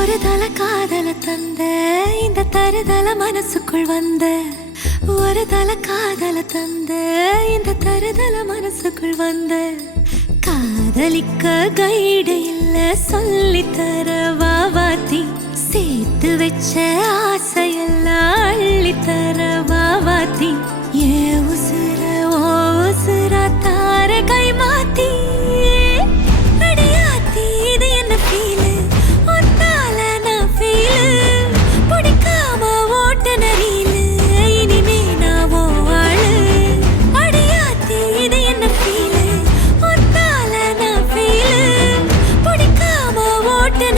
ஒரு தல காதல தந்த இந்த தருதல மனசுக்குள் வந்த ஒரு தல காதல தந்த இந்த தருதல மனசுக்குள் வந்த காதலிக்க கைடு இல்ல சொல்லி தர வாவாத்தி சேர்த்து வச்ச ஆசையெல்லாம் அள்ளி தர வாவாத்தி ஏ உசுர ஓ உசுரா தார கை மாத்தி அடியாத்தி இது என்ன ஃபீல் ஒத்தால நான் ஃபீல் பிடிக்காம ஓட்ட நரியில இனிமே நான் ஓ ஆளு அடியாத்தி இது என்ன ஃபீல் ஒத்தால நான் ஃபீல் பிடிக்காம ஓட்ட